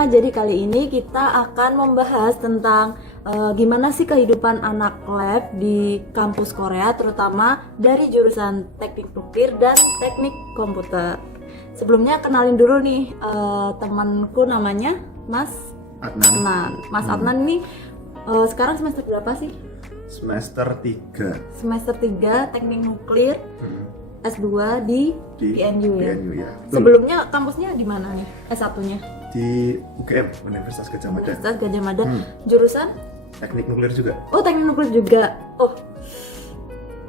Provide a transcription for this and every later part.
semuanya, jadi kali ini kita akan membahas tentang gimana sih kehidupan anak lab di kampus Korea, terutama dari jurusan teknik nuklir dan teknik komputer. Sebelumnya kenalin dulu nih temanku, namanya Mas Adnan. Mas Adnan ini sekarang semester berapa sih? Semester 3. Semester 3 teknik nuklir. S2 di PNU ya. PNU ya. Sebelumnya kampusnya di mana nih? S1-nya? Di UGM, Universitas Gadjah Mada. Universitas Gadjah Mada. Jurusan? Teknik nuklir juga. Oh, teknik nuklir juga. Oh,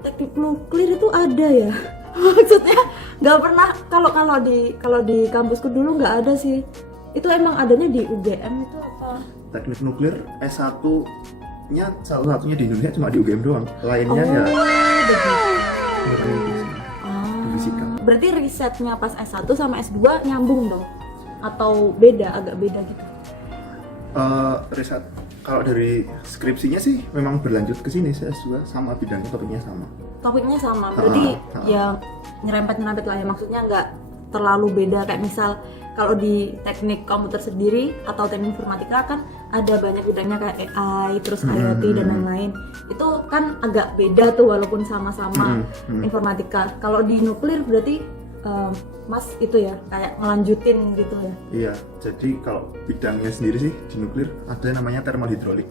teknik nuklir itu ada ya? Maksudnya nggak pernah, kalau di kampusku dulu nggak ada sih. Itu emang adanya di UGM itu apa? Teknik nuklir S1-nya salah satunya di Indonesia cuma di UGM doang. Lainnya ya fisika. Berarti risetnya pas S1 sama S2 nyambung dong? Atau beda, agak beda gitu? Riset kalau dari skripsinya sih memang berlanjut ke sini, S2 sama bidangnya, topiknya sama. Topiknya sama, berarti ya nyerempet-nyerempet lah ya, maksudnya nggak terlalu beda. Kayak misal kalau di teknik komputer sendiri atau teknik informatika kan ada banyak bidangnya kayak AI, terus IoT dan lain-lain. Itu kan agak beda tuh walaupun sama-sama informatika. Kalau di nuklir berarti Mas itu ya kayak ngelanjutin gitu ya? Iya, jadi kalau bidangnya sendiri sih di nuklir ada namanya thermal hidrolik.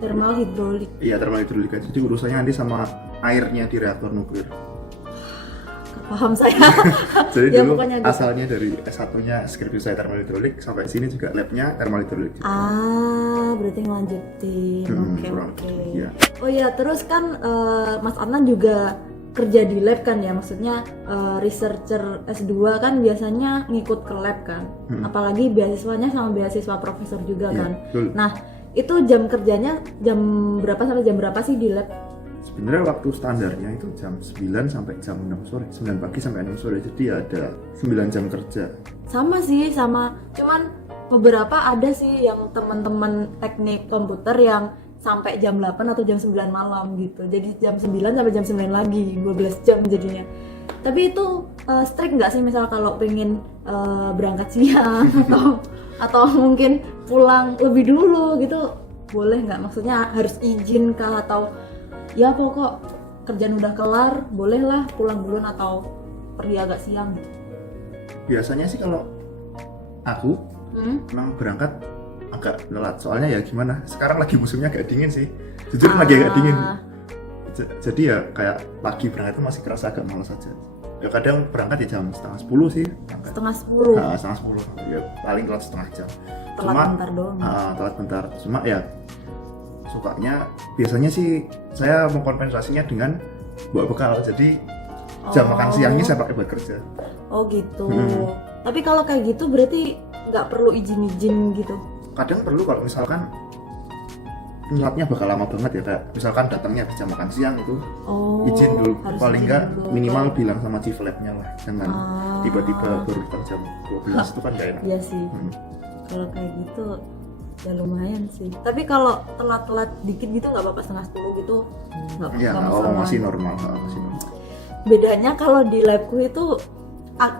Thermal hidrolik? Iya, thermal hidrolik. Jadi urusannya nanti sama airnya di reaktor nuklir. Paham saya. Jadi ya, dulu gitu. asalnya dari S1-nya skripsi saya thermal hidrolik, sampai sini juga labnya thermal hidrolik. Berarti ngelanjutin. Oke. Iya. Oh iya, terus kan Mas Adnan juga kerja di lab kan ya, maksudnya researcher S2 kan biasanya ngikut ke lab kan, apalagi beasiswanya sama beasiswa profesor juga kan. Betul. Nah, itu jam kerjanya jam berapa sampai jam berapa sih di lab? Sebenarnya waktu standarnya itu jam 9 sampai jam 6 sore, 9 pagi sampai 6 sore, jadi ada 9 jam kerja. Sama sih, sama, cuman beberapa ada sih yang teman-teman teknik komputer yang sampai jam 8 atau jam 9 malam gitu, jadi jam 9 sampai jam 9 lagi, 12 jam jadinya. Tapi itu strict nggak sih, misal kalau pengen berangkat siang atau mungkin pulang lebih dulu gitu, boleh nggak? Maksudnya harus izin kah, atau ya pokok kerjaan udah kelar bolehlah pulang duluan atau pergi agak siang gitu? Biasanya sih kalau aku memang berangkat agak telat, soalnya ya gimana, sekarang lagi musimnya agak dingin sih, jujur lagi agak dingin. Jadi ya kayak pagi berangkat itu masih kerasa agak malas aja. Ya kadang berangkat ya jam setengah 10 sih berangkat. Setengah 10? Setengah 10, ya paling telat setengah jam. Telat bentar doang. Telat bentar, cuma ya sukanya biasanya sih saya mengkompensasinya dengan bawa bekal, jadi jam makan siangnya saya pakai buat kerja. Oh gitu. Tapi kalau kayak gitu berarti nggak perlu izin gitu? Kadang perlu, kalau misalkan telatnya bakal lama banget ya, kayak misalkan datangnya jam makan siang itu izin dulu, paling nggak minimal bilang sama chief labnya lah, jangan tiba-tiba baru jam 12 itu kan gak enak. Iya sih. Kalau kayak gitu ya lumayan sih. Tapi kalau telat-telat dikit gitu nggak apa-apa, setengah 10 gitu nggak apa-apa? Masih normal. Bedanya kalau di labku itu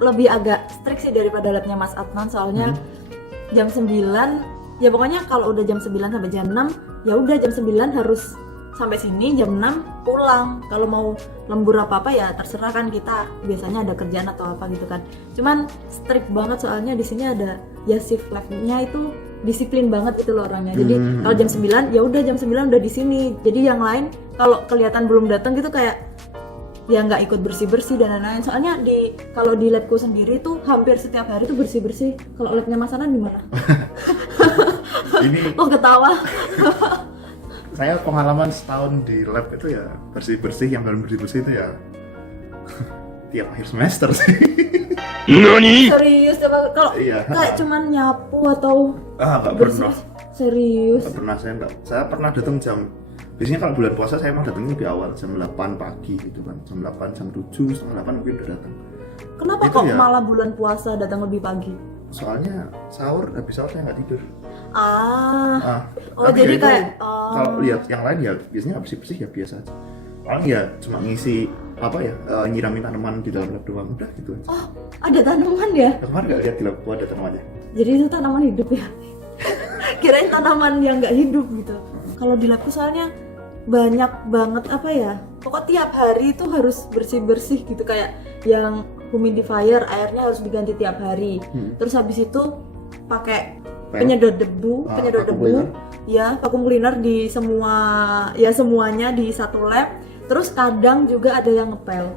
lebih agak strict sih daripada labnya Mas Adnan, soalnya jam 9 ya, pokoknya kalau udah jam 9 sampai jam 6 ya udah jam 9 harus sampai sini, jam 6 pulang. Kalau mau lembur apa-apa ya terserah kan, kita biasanya ada kerjaan atau apa gitu kan. Cuman strict banget soalnya di sini ada ya shift labnya itu disiplin banget gitu loh orangnya. Jadi kalau jam 9 ya udah jam 9 udah di sini. Jadi yang lain kalau kelihatan belum datang gitu kayak ya nggak ikut bersih-bersih dan lain-lain. Soalnya kalau di labku sendiri tuh hampir setiap hari tuh bersih-bersih. Kalau labnya Mas Anan gimana? Ini ketawa. Saya pengalaman setahun di lab itu ya bersih-bersih, yang dalam bersih-bersih itu ya tiap akhir semester sih. Nani? Serius? Kalau iya, kayak cuman nyapu atau nggak pernah. Serius? Nggak pernah, saya pernah datang biasanya kalau bulan puasa saya emang datangnya lebih awal, jam 8 pagi gitu kan, jam 8, jam 7, setengah 8 mungkin udah datang. Kenapa itu kok ya, malah bulan puasa datang lebih pagi? Soalnya habis sahur saya nggak tidur. Jadi kayak kalau lihat yang lain ya biasanya bersih-bersih ya biasa aja. Paling ya cuma ngisi nyiramin tanaman di dalam lab doang, udah gitu aja. Oh, ada tanaman ya? Kemarin nggak lihat di labku ada tanamannya. Jadi itu tanaman hidup ya? Kirain tanaman yang nggak hidup gitu. Kalau di labku soalnya banyak banget pokok tiap hari itu harus bersih-bersih gitu, kayak yang humidifier airnya harus diganti tiap hari. Terus habis itu pakai penyedot debu, vacuum cleaner di semuanya di satu lab. Terus kadang juga ada yang ngepel.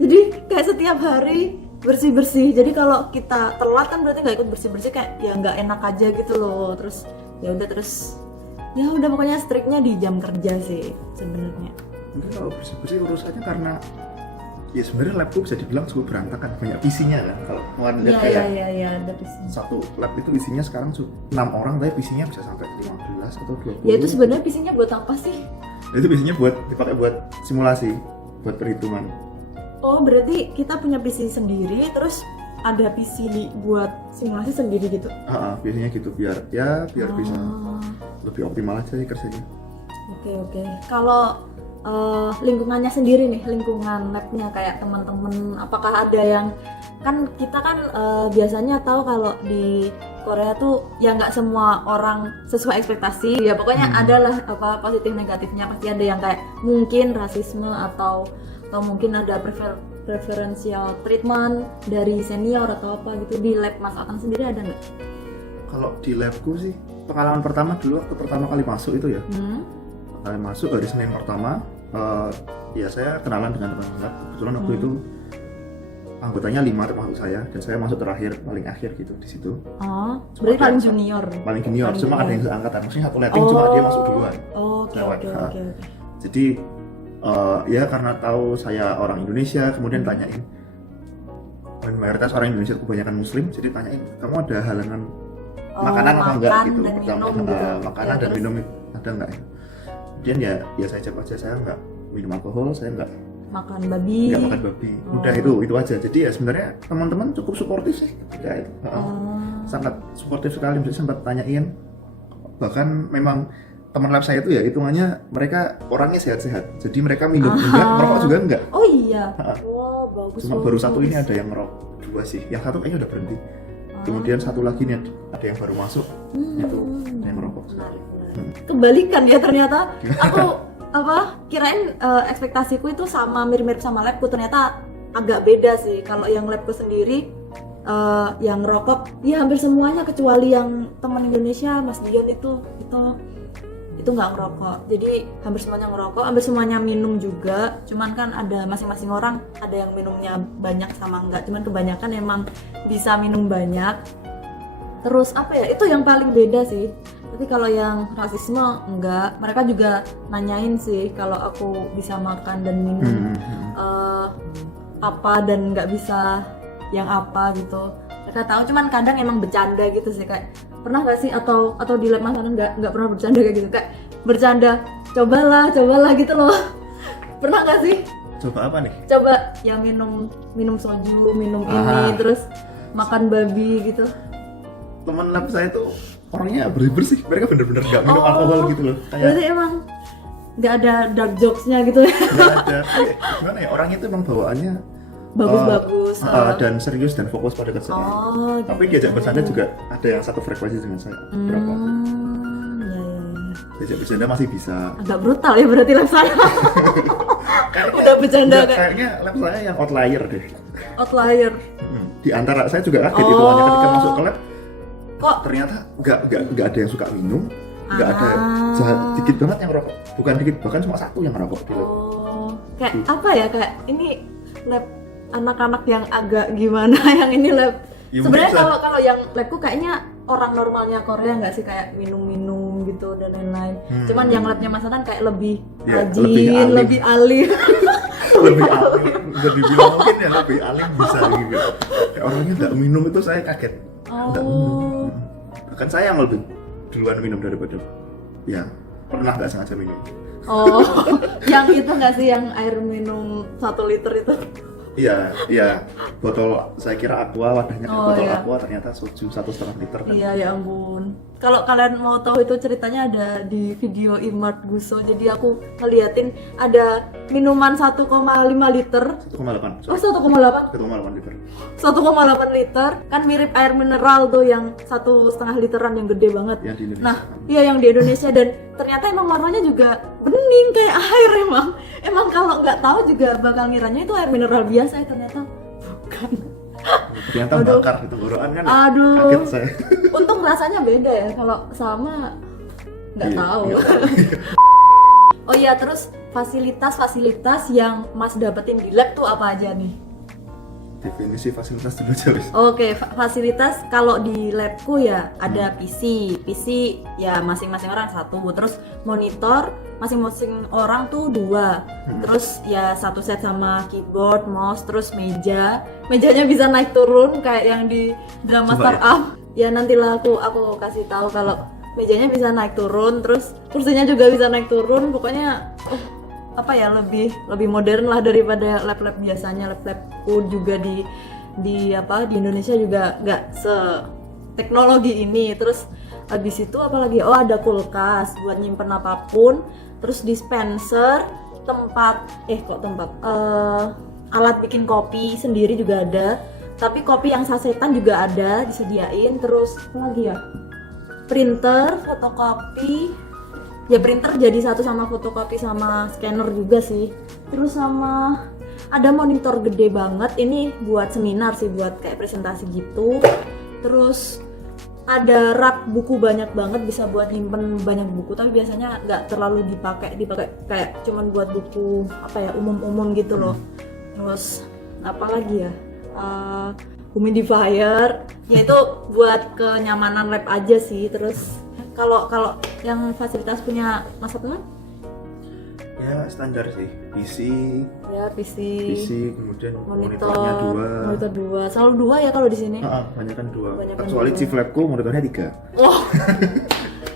Jadi kayak setiap hari bersih-bersih. Jadi kalau kita telat kan berarti nggak ikut bersih-bersih, kayak ya nggak enak aja gitu loh. Terus ya udah pokoknya striknya di jam kerja sih sebenarnya. Mungkin kalau bersih-bersih urusannya karena ya sebenarnya labku bisa dibilang cukup berantakan, banyak PC-nya kan. Kalau mau lihat Iya, ada PC. satu lab itu isinya sekarang 6 orang, tapi PC-nya bisa sampai 15 atau 20. Ya itu sebenarnya PC-nya buat apa sih? Itu biasanya dipakai buat simulasi, buat perhitungan. Oh, berarti kita punya PC sendiri, terus ada PC buat simulasi sendiri gitu? Biasanya gitu biar bisa lebih optimal aja sih kerjanya. Oke. Kalau lingkungannya sendiri nih, lingkungan labnya kayak teman-teman, apakah ada yang kan kita kan biasanya tahu kalau di Korea tuh ya nggak semua orang sesuai ekspektasi ya, pokoknya adalah positif negatifnya, pasti ada yang kayak mungkin rasisme atau mungkin ada preferential treatment dari senior atau apa gitu. Di lab Mas Atan sendiri ada nggak? Kalau di labku sih pengalaman pertama dulu waktu pertama kali masuk itu ya, kali masuk hari Senin pertama, ya saya kenalan dengan teman lab. Kebetulan waktu itu anggotanya 5 termasuk saya, dan saya masuk terakhir, paling akhir gitu di situ. Berarti paling junior. Paling junior, cuma ada yang seangkatan, maksudnya satu letting cuma dia masuk duluan. Oke. Jadi ya karena tahu saya orang Indonesia, kemudian tanyain, mayoritas orang Indonesia kebanyakan Muslim, jadi tanyain, kamu ada halangan makanan apa enggak gitu, pertama makanan dan minum ada enggak ya? Kemudian ya saya jawab aja, saya enggak minum alkohol, saya enggak makan babi. Udah itu aja. Jadi ya sebenarnya teman-teman cukup suportif sih ketika itu. Sangat suportif sekali, sempat tanyain. Bahkan memang teman lab saya itu ya hitungannya mereka orangnya sehat-sehat. Jadi mereka minum enggak, merokok juga enggak. Oh iya. Wah, bagus. Cuma baru satu ini ada yang merokok, 2 sih. Yang satu kayaknya udah berhenti. Kemudian satu lagi nih ada yang baru masuk, itu yang merokok. Kebalikan ya ternyata. Aku kirain ekspektasiku itu sama mirip-mirip sama labku, ternyata agak beda sih. Kalau yang labku sendiri yang rokok ya hampir semuanya, kecuali yang teman Indonesia Mas Dion itu nggak ngerokok. Jadi hampir semuanya ngerokok, hampir semuanya minum juga. Cuman kan ada masing-masing orang, ada yang minumnya banyak sama enggak. Cuman kebanyakan emang bisa minum banyak. Terus itu yang paling beda sih. Tapi kalau yang rasisme enggak, mereka juga nanyain sih kalau aku bisa makan dan minum apa dan nggak bisa yang apa gitu. Mereka tahu, cuman kadang emang bercanda gitu sih, kayak pernah nggak sih atau di lab Mas Atan nggak pernah bercanda kayak gitu, kayak bercanda cobalah gitu loh. Pernah nggak sih? Coba apa nih? Coba yang minum soju, minum ini, terus makan babi gitu. Teman lab saya tuh orangnya bersih, mereka bener-bener nggak minum alkohol gitu loh. Berarti emang nggak ada dark jokes-nya gitu ya? Nggak ada. Gimana ya, orangnya itu emang bawaannya bagus dan serius dan fokus pada kerjaan. Tapi diajak bercanda juga ada yang satu frekuensi dengan saya. Berapa? Diajak bercanda masih bisa. Agak brutal ya berarti lab saya. Udah bercanda kayaknya lab saya yang outlier deh. Outlier. Di antara saya juga kaget itu hanya ketika masuk ke lab. Kok ternyata nggak ada yang suka minum, nggak ada dikit banget yang rokok, bukan dikit, bahkan cuma satu yang rokok di lab. Kayak apa ya, kayak ini lab anak-anak yang agak gimana, yang ini lab ya, sebenarnya kalau yang labku kayaknya orang normalnya Korea nggak sih, kayak minum gitu dan lain-lain. Cuman yang labnya Mas Atan kayak lebih rajin, lebih alim. Lebih alim, jadi bilang mungkin ya lebih alim bisa gitu. Kayak orangnya nggak minum itu saya kaget. Nggak minum. Bahkan saya yang lebih duluan minum daripada ya pernah nggak sengaja minum. Yang itu nggak sih, yang air minum 1 liter itu? Iya, botol saya kira aqua, wadahnya kan Oh, botol iya. aqua, ternyata soju 1,5 liter kan. Iya, ya ampun. Kalau kalian mau tahu itu ceritanya ada di video Imart Guso. Jadi aku ngeliatin ada minuman 1,5 liter. 1,8. Oh, 1,8. 1,8 liter. 1,8 liter kan mirip air mineral tuh yang 1,5 literan yang gede banget. Yang di Indonesia. Nah, iya yang di Indonesia, dan ternyata emang warnanya juga bening kayak air emang. Emang kalau nggak tahu juga bakal ngiranya itu air mineral biasa, ternyata bukan. Ternyata Aduh. bakar itu tenggorokan kan. Aduh. Kaget saya. Untung rasanya beda ya, kalau sama nggak Iya, tahu. nggak tahu. Oh iya, terus fasilitas-fasilitas yang Mas dapetin di lab tuh apa aja nih? Definisi fasilitas dulu aja wis. Oke, fasilitas kalau di labku ya ada PC ya masing-masing orang satu, terus monitor masing-masing orang tuh 2, terus ya satu set sama keyboard, mouse, terus mejanya bisa naik turun kayak yang di drama Coba startup. Ya nantilah aku kasih tahu kalau mejanya bisa naik turun, terus kursinya juga bisa naik turun, pokoknya apa ya lebih modern lah daripada lab-lab biasanya. Lab-labku juga di Indonesia juga nggak se teknologi ini. Terus habis itu apalagi, oh ada kulkas buat nyimpen apapun, terus dispenser, alat bikin kopi sendiri juga ada, tapi kopi yang sasetan juga ada disediain. Terus apa lagi ya, printer, fotokopi. Ya printer jadi satu sama fotokopi sama scanner juga sih. Terus sama ada monitor gede banget, ini buat seminar sih, buat kayak presentasi gitu. Terus ada rak buku banyak banget, bisa buat nyimpen banyak buku, tapi biasanya nggak terlalu dipakai kayak cuman buat buku apa ya umum-umum gitu loh. Terus apa lagi ya, humidifier, yaitu buat kenyamanan lab aja sih. Terus kalau yang fasilitas punya Mas Adnan? Ya standar sih. Ya PC, kemudian monitor monitornya 2. selalu 2 ya kalau di sini. Banyak kan 2. Banyakan Kecuali dua. chief labku monitornya 3. Oh,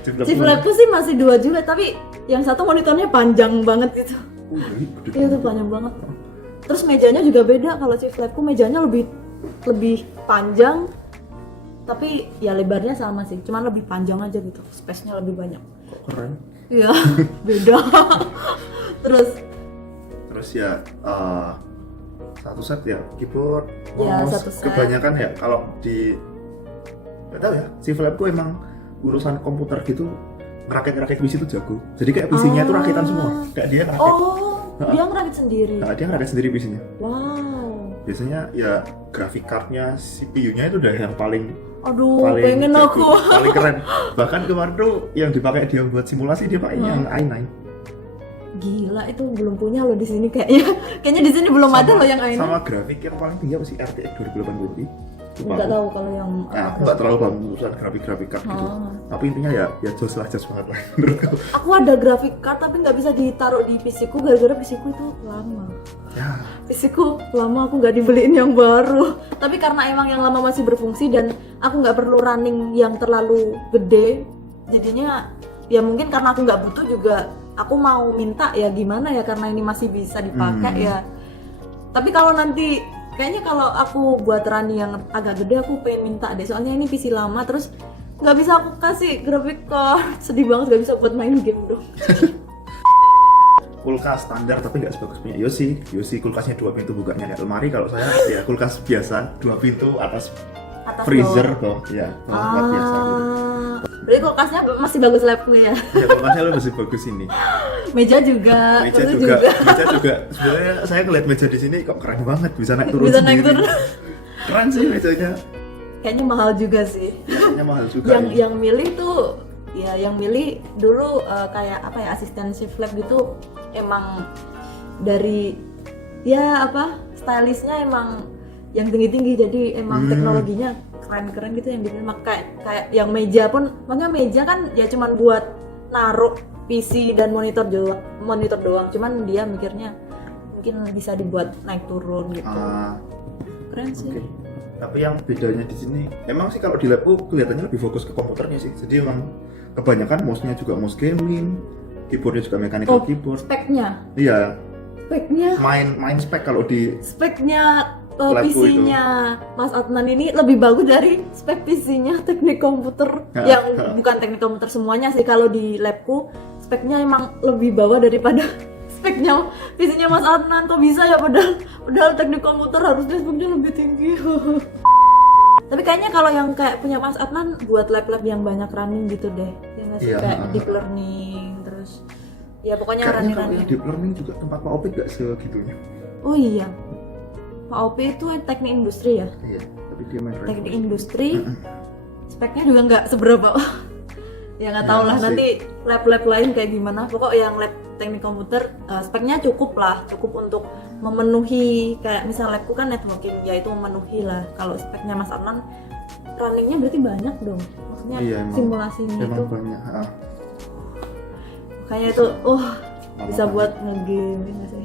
chief labku sih masih 2 juga, tapi yang satu monitornya panjang banget gitu. Iya itu panjang banget. Terus mejanya juga beda, kalau chief labku mejanya lebih panjang, tapi ya lebarnya sama sih, cuman lebih panjang aja gitu, space-nya lebih banyak. Kok keren. Iya, beda. Terus ya satu set ya keyboard, Ya, mouse. satu set. Kebanyakan ya kalau di nggak tahu ya, chief labku emang urusan komputer gitu ngerakit PC itu jago. Jadi kayak PC-nya itu rakitan semua. Kayak dia ngerakit. Dia ngerakit sendiri. Nah, dia ngerakit sendiri PC-nya. Wow. Biasanya ya grafik card-nya, CPU-nya itu udah yang paling Aduh, pengen jago, aku. paling keren. Bahkan kemarin tuh yang dipakai dia buat simulasi dia pakai yang i9. Gila, itu belum punya loh di sini kayaknya. Kayaknya di sini belum ada loh yang ini. Sama grafik yang paling tinggi apa sih, RTX 2080 Ti. Enggak tahu kalau yang Nah, aku nggak terlalu paham urusan grafik card gitu. Tapi intinya ya jos banget lah menurut aku. Aku ada grafik card tapi nggak bisa ditaruh di PC ku gara-gara PC ku itu lama. Ya, PC ku lama, aku nggak dibeliin yang baru. Tapi karena emang yang lama masih berfungsi dan aku nggak perlu running yang terlalu gede, jadinya ya mungkin karena aku nggak butuh juga. Aku mau minta ya gimana ya, karena ini masih bisa dipakai ya. Tapi kalau nanti kayaknya kalau aku buat running yang agak gede, aku pengen minta deh, soalnya ini PC lama, terus nggak bisa aku kasih grafik card. Sedih banget nggak bisa buat main game dong. kulkas standar tapi nggak sebagus punya Yosi. Kulkasnya 2 pintu bukanya kayak lemari. Kalau saya ya kulkas biasa 2 pintu atas freezer bawah. kok. Ya, kulkas biasa gitu. Berarti kulkasnya masih bagus labku ya. Ya kulkasnya lo masih bagus ini. Meja juga. Meja kursi juga. Sebenarnya saya ngeliat meja di sini kok keren banget, bisa naik turun Bisa naik sendiri. turun. Keren sih mejanya. Kayaknya mahal juga sih. Kayaknya mahal juga. Yang milih tuh ya, yang milih dulu kayak apa ya, asisten chief lab gitu, emang dari ya apa, stylistnya emang yang tinggi-tinggi, jadi emang teknologinya keren-keren gitu yang dipilih. Kayak yang meja pun, maksudnya meja kan ya cuman buat naruh PC dan monitor doang, cuman dia mikirnya mungkin bisa dibuat naik turun gitu. Keren sih. Okay. Tapi yang bedanya di sini, emang sih kalau di labku kelihatannya lebih fokus ke komputernya sih. Jadi emang kebanyakan mouse-nya juga mouse gaming, keyboardnya juga mechanical keyboard. Speknya. Iya. speknya main spek kalau di Labku PC-nya Mas Adnan ini lebih bagus dari spek PC-nya teknik komputer. Ya. Yang bukan teknik komputer semuanya sih, kalau di labku speknya emang lebih bawah daripada speknya PC-nya Mas Adnan. Kok bisa ya, padahal teknik komputer harusnya speknya lebih tinggi. Tapi kayaknya kalau yang kayak punya Mas Adnan buat lab-lab yang banyak running gitu deh. Yang nggak sih, Iya, kayak deep learning terus ya pokoknya kayaknya kalau running. yang deep learning juga tempat Pak Opik gak segitunya. Oh iya. Pak OP itu teknik industri ya? Iya, tapi dia main Teknik industri, speknya juga nggak seberapa. Ya nggak tahu Ya, lah, pasti. nanti lab-lab lain kayak gimana. Pokok yang lab teknik komputer speknya cukup lah, cukup untuk memenuhi, kayak misal labku kan networking, ya itu memenuhi lah. Kalau speknya Mas Adnan, runningnya berarti banyak dong. Maksudnya Iya, emang. simulasinya itu, Emang banyak. kayaknya itu, bisa Lama buat ngegame, ya nggak sih?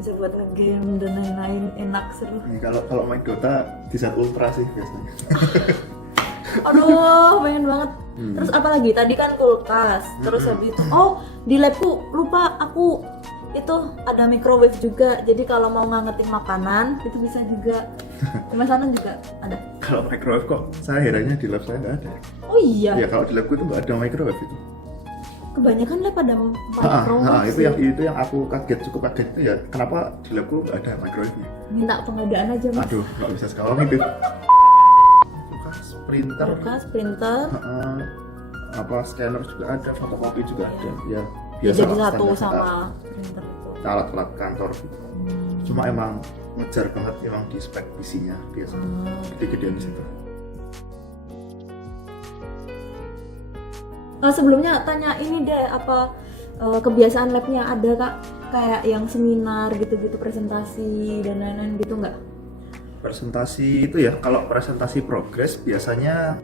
Bisa buat ngegame dan lain-lain, enak, seru. Ini kalau main Dota di saat ultra sih biasanya. Aduh, pengen banget. Terus apa lagi? Tadi kan kulkas. Terus habis itu, di labku lupa aku itu ada microwave juga. Jadi kalau mau ngangetin makanan itu bisa juga. Di Mas Adnan juga ada. Kalau microwave kok saya herannya di lab saya nggak ada. Oh iya, Ya kalau di labku itu nggak ada microwave itu. kebanyakan lab ada microwave. Itu yang aku cukup kaget itu ya, kenapa di labku nggak ada microwave-nya. Minta pengadaan aja Mas. Aduh, nggak bisa sekarang itu. Kulkas, printer, Kulkas, printer. apa scanner juga ada, fotokopi juga ada. Ya Ya biasa jadi lah, satu standar. sama printer itu. Alat-alat kantor gitu. Cuma emang ngejar banget emang di spek PC-nya biasanya. Gede-gedean di situ. Sebelumnya tanya ini deh, apa kebiasaan labnya ada Kak? Kayak yang seminar gitu-gitu, presentasi dan lain-lain gitu nggak? Presentasi itu ya, kalau presentasi progres biasanya